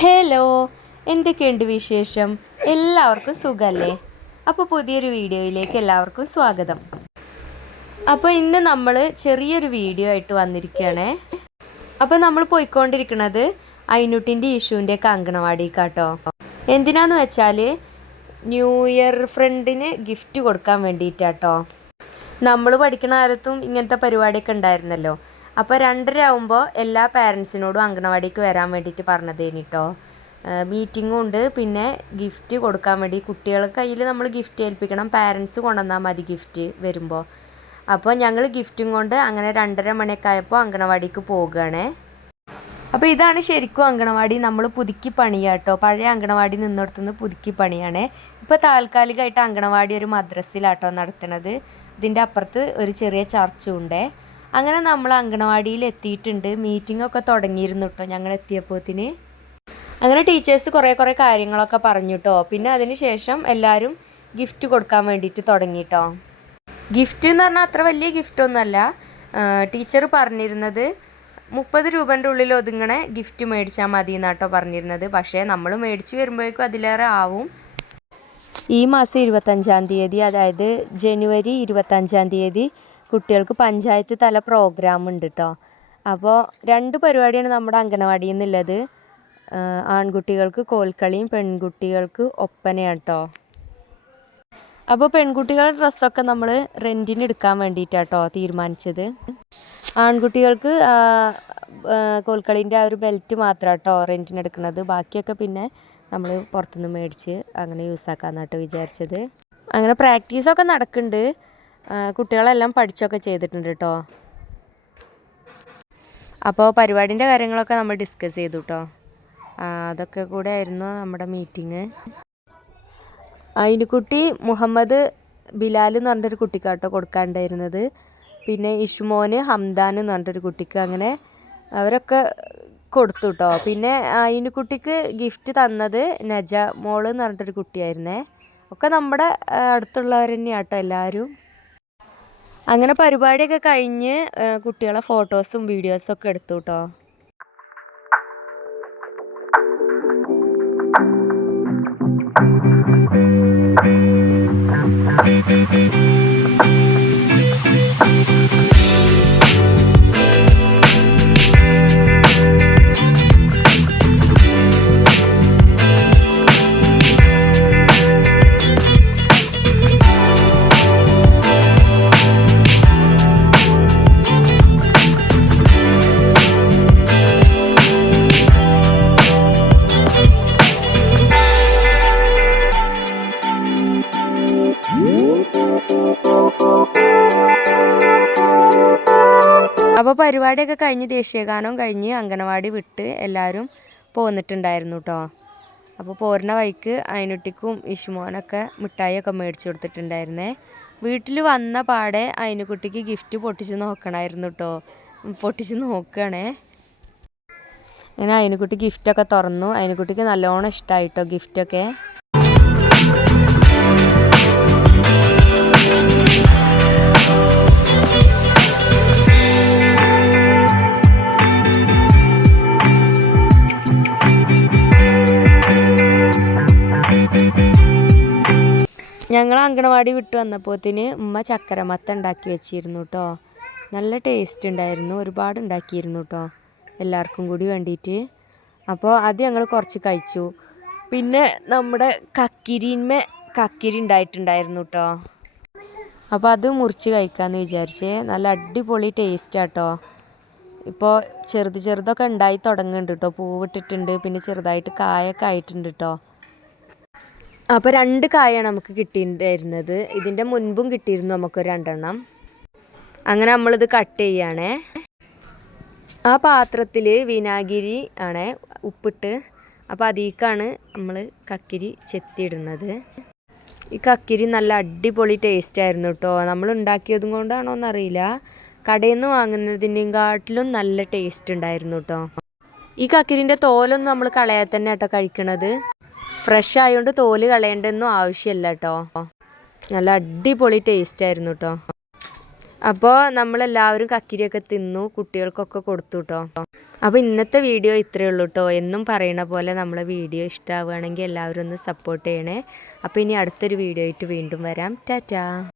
Hello, എന്തൊക്കെയുണ്ട് വിശേഷം? എല്ലാവർക്കും സുഖമല്ലേ? അപ്പോൾ പുതിയൊരു വീഡിയോയിലേക്ക് എല്ലാവർക്കും സ്വാഗതം. അപ്പോൾ ഇന്ന് നമ്മൾ ചെറിയൊരു വീഡിയോ ആയിട്ട് വന്നിരിക്കുകയാണേ. അപ്പോൾ നമ്മൾ പോയിക്കൊണ്ടിരിക്കുന്നത് അയിനുട്ടിൻ്റെ ഇഷുവിൻ്റെയൊക്കെ അങ്കണവാടിക്കാട്ടോ. എന്തിനാന്ന് വെച്ചാൽ ന്യൂ ഇയർ ഫ്രണ്ടിന് ഗിഫ്റ്റ് കൊടുക്കാൻ വേണ്ടിയിട്ടാട്ടോ. നമ്മൾ പഠിക്കുന്ന കാലത്തും ഇങ്ങനത്തെ പരിപാടിയൊക്കെ ഉണ്ടായിരുന്നല്ലോ. അപ്പോൾ 2:30 ആകുമ്പോൾ എല്ലാ പാരൻസിനോടും അങ്കണവാടിക്ക് വരാൻ വേണ്ടിയിട്ട് പറഞ്ഞതേനി കേട്ടോ. മീറ്റിങ്ങും ഉണ്ട്, പിന്നെ ഗിഫ്റ്റ് കൊടുക്കാൻ വേണ്ടി കുട്ടികളുടെ കയ്യിൽ നമ്മൾ ഗിഫ്റ്റ് ഏൽപ്പിക്കണം. പാരൻസ് കൊണ്ടുവന്നാൽ മതി ഗിഫ്റ്റ് വരുമ്പോൾ. അപ്പോൾ ഞങ്ങൾ ഗിഫ്റ്റും കൊണ്ട് അങ്ങനെ 2:30 മണിയൊക്കെ ആയപ്പോൾ അങ്കണവാടിക്ക് പോകുകയാണേ. അപ്പോൾ ഇതാണ് ശരിക്കും അങ്കണവാടി. നമ്മൾ പുതുക്കി പണിയാട്ടോ. പഴയ അങ്കണവാടി നിന്നിടത്തുനിന്ന് പുതുക്കി പണിയാണേ. ഇപ്പോൾ താൽക്കാലികമായിട്ട് അങ്കണവാടി ഒരു മദ്രസിലാട്ടോ നടത്തുന്നത്. ഇതിൻ്റെ അപ്പുറത്ത് ഒരു ചെറിയ ചർച്ചും ഉണ്ടേ. അങ്ങനെ നമ്മൾ അങ്കണവാടിയിൽ എത്തിയിട്ടുണ്ട്. മീറ്റിങ്ങൊക്കെ തുടങ്ങിയിരുന്നു കേട്ടോ ഞങ്ങൾ എത്തിയപ്പോഴത്തിന്. അങ്ങനെ ടീച്ചേഴ്സ് കുറേ കാര്യങ്ങളൊക്കെ പറഞ്ഞു കേട്ടോ. പിന്നെ അതിന് ശേഷം എല്ലാവരും ഗിഫ്റ്റ് കൊടുക്കാൻ വേണ്ടിയിട്ട് തുടങ്ങി കേട്ടോ. ഗിഫ്റ്റ് എന്ന് പറഞ്ഞാൽ അത്ര വലിയ ഗിഫ്റ്റൊന്നുമല്ല. ടീച്ചർ പറഞ്ഞിരുന്നത് 30 രൂപേൻ്റെ ഉള്ളിൽ ഒതുങ്ങണ ഗിഫ്റ്റ് മേടിച്ചാൽ മതി എന്നാട്ടോ പറഞ്ഞിരുന്നത്. പക്ഷേ നമ്മൾ മേടിച്ച് വരുമ്പോഴേക്കും അതിലേറെ ആവും. ഈ മാസം 25-ാം തീയതി, അതായത് ജനുവരി 25-ാം തീയതി കുട്ടികൾക്ക് പഞ്ചായത്ത് തല പ്രോഗ്രാം ഉണ്ട് കേട്ടോ. അപ്പോൾ 2 പരിപാടിയാണ് നമ്മുടെ അങ്കണവാടിയിൽ നിന്നുള്ളത്. ആൺകുട്ടികൾക്ക് കോൽക്കളിയും പെൺകുട്ടികൾക്ക് ഒപ്പനയാണ് കേട്ടോ. അപ്പോൾ പെൺകുട്ടികളുടെ ഡ്രസ്സൊക്കെ നമ്മൾ റെൻറ്റിന് എടുക്കാൻ വേണ്ടിയിട്ടാട്ടോ തീരുമാനിച്ചത്. ആൺകുട്ടികൾക്ക് കോൽക്കളീൻ്റെ ആ ഒരു ബെൽറ്റ് മാത്രം കേട്ടോ റെൻറ്റിന് എടുക്കുന്നത്. ബാക്കിയൊക്കെ പിന്നെ നമ്മൾ പുറത്തുനിന്ന് മേടിച്ച് അങ്ങനെ യൂസാക്കാമെന്നാട്ടോ വിചാരിച്ചത്. അങ്ങനെ പ്രാക്ടീസൊക്കെ നടക്കുന്നുണ്ട്. കുട്ടികളെല്ലാം പഠിച്ചൊക്കെ ചെയ്തിട്ടുണ്ട് കേട്ടോ. അപ്പോൾ പരിപാടിൻ്റെ കാര്യങ്ങളൊക്കെ നമ്മൾ ഡിസ്കസ് ചെയ്തു കേട്ടോ. അതൊക്കെ കൂടെ ആയിരുന്നു നമ്മുടെ മീറ്റിങ്. അയിനുക്കുട്ടി മുഹമ്മദ് ബിലാൽ എന്ന് പറഞ്ഞൊരു കുട്ടിക്കാട്ടോ കൊടുക്കാണ്ടായിരുന്നത്. പിന്നെ ഇഷ്മോന് ഹംദാൻ എന്ന് പറഞ്ഞൊരു കുട്ടിക്ക്, അങ്ങനെ അവരൊക്കെ കൊടുത്തു കേട്ടോ. പിന്നെ അയിനുക്കുട്ടിക്ക് ഗിഫ്റ്റ് തന്നത് നജ മോള് എന്ന് പറഞ്ഞിട്ടൊരു കുട്ടിയായിരുന്നേ. ഒക്കെ നമ്മുടെ അടുത്തുള്ളവർ തന്നെയാണ് കേട്ടോ എല്ലാവരും. അങ്ങനെ പരിപാടിയൊക്കെ കഴിഞ്ഞ് കുട്ടികളെ ഫോട്ടോസും വീഡിയോസും ഒക്കെ എടുത്തു കേട്ടോ. അപ്പോൾ പരിപാടിയൊക്കെ കഴിഞ്ഞ് ദേശീയഗാനം കഴിഞ്ഞ് അങ്കണവാടി വിട്ട് എല്ലാവരും പോന്നിട്ടുണ്ടായിരുന്നു കേട്ടോ. അപ്പോൾ പോരുന്ന വഴിക്ക് അയിനുട്ടിക്കും ഇഷ്മോനൊക്കെ മിഠായിയൊക്കെ മേടിച്ചു കൊടുത്തിട്ടുണ്ടായിരുന്നേ. വീട്ടിൽ വന്ന പാടെ അയിനുക്കുട്ടിക്ക് ഗിഫ്റ്റ് പൊട്ടിച്ച് നോക്കണമായിരുന്നു കേട്ടോ. പൊട്ടിച്ച് നോക്കുകയാണേ. അങ്ങനെ അയിനുക്കുട്ടി ഗിഫ്റ്റൊക്കെ തുറന്നു. അയിനുക്കുട്ടിക്ക് നല്ലോണം ഇഷ്ടമായി കേട്ടോ ഗിഫ്റ്റൊക്കെ. ഞങ്ങൾ അങ്കണവാടി വിട്ട് വന്നപ്പോഴത്തേന് ഉമ്മ ചക്കരമത്ത ഉണ്ടാക്കി വെച്ചിരുന്നു കേട്ടോ. നല്ല ടേസ്റ്റ് ഉണ്ടായിരുന്നു. ഒരുപാട് ഉണ്ടാക്കിയിരുന്നു കേട്ടോ എല്ലാവർക്കും കൂടി വേണ്ടിയിട്ട്. അപ്പോൾ അത് ഞങ്ങൾ കുറച്ച് കഴിച്ചു. പിന്നെ നമ്മുടെ കക്കിരി ഉണ്ടായിട്ടുണ്ടായിരുന്നു കേട്ടോ. അപ്പോൾ അത് മുറിച്ച് കഴിക്കാമെന്ന് വിചാരിച്ചേ. നല്ല അടിപൊളി ടേസ്റ്റാണ് കേട്ടോ. ഇപ്പോൾ ചെറുതൊക്കെ ഉണ്ടായി തുടങ്ങുന്നുണ്ട് കേട്ടോ. പൂവിട്ടിട്ടുണ്ട്, പിന്നെ ചെറുതായിട്ട് കായൊക്കെ ആയിട്ടുണ്ട് കേട്ടോ. അപ്പോൾ 2 കായാണ് നമുക്ക് കിട്ടിയിട്ടുണ്ടായിരുന്നത്. ഇതിൻ്റെ മുൻപും കിട്ടിയിരുന്നു നമുക്കൊരു 2 എണ്ണം. അങ്ങനെ നമ്മളിത് കട്ട് ചെയ്യുകയാണേ. ആ പാത്രത്തിൽ വിനാഗിരി ആണേ ഉപ്പിട്ട്. അപ്പോൾ അതിലേക്കാണ് നമ്മൾ കക്കിരി ചെത്തിയിടുന്നത്. ഈ കക്കിരി നല്ല അടിപൊളി ടേസ്റ്റ് ആയിരുന്നു കേട്ടോ. നമ്മൾ ഉണ്ടാക്കിയതും കൊണ്ടാണോ എന്നറിയില്ല, കടയിൽ നിന്ന് വാങ്ങുന്നതിൻ്റെയും കാട്ടിലും നല്ല ടേസ്റ്റ് ഉണ്ടായിരുന്നു കേട്ടോ. ഈ കക്കിരിൻ്റെ തോലൊന്നും നമ്മൾ കളയാതെ തന്നെ കേട്ടോ കഴിക്കണത്. ഫ്രഷ് ആയതുകൊണ്ട് തോല് കളയേണ്ടതൊന്നും ആവശ്യമില്ല കേട്ടോ. നല്ല അടിപൊളി ടേസ്റ്റ് ആയിരുന്നു കേട്ടോ. അപ്പോൾ നമ്മളെല്ലാവരും കക്കിരിയൊക്കെ തിന്നു, കുട്ടികൾക്കൊക്കെ കൊടുത്തു കേട്ടോ. അപ്പോൾ ഇന്നത്തെ വീഡിയോ ഇത്രയേ ഉള്ളൂ കേട്ടോ. എന്നും പറയണ പോലെ നമ്മളെ വീഡിയോ ഇഷ്ടമാവുകയാണെങ്കിൽ എല്ലാവരും ഒന്ന് സപ്പോർട്ട് ചെയ്യണേ. അപ്പോൾ ഇനി അടുത്തൊരു വീഡിയോ ആയിട്ട് വീണ്ടും വരാം. ടാറ്റാ.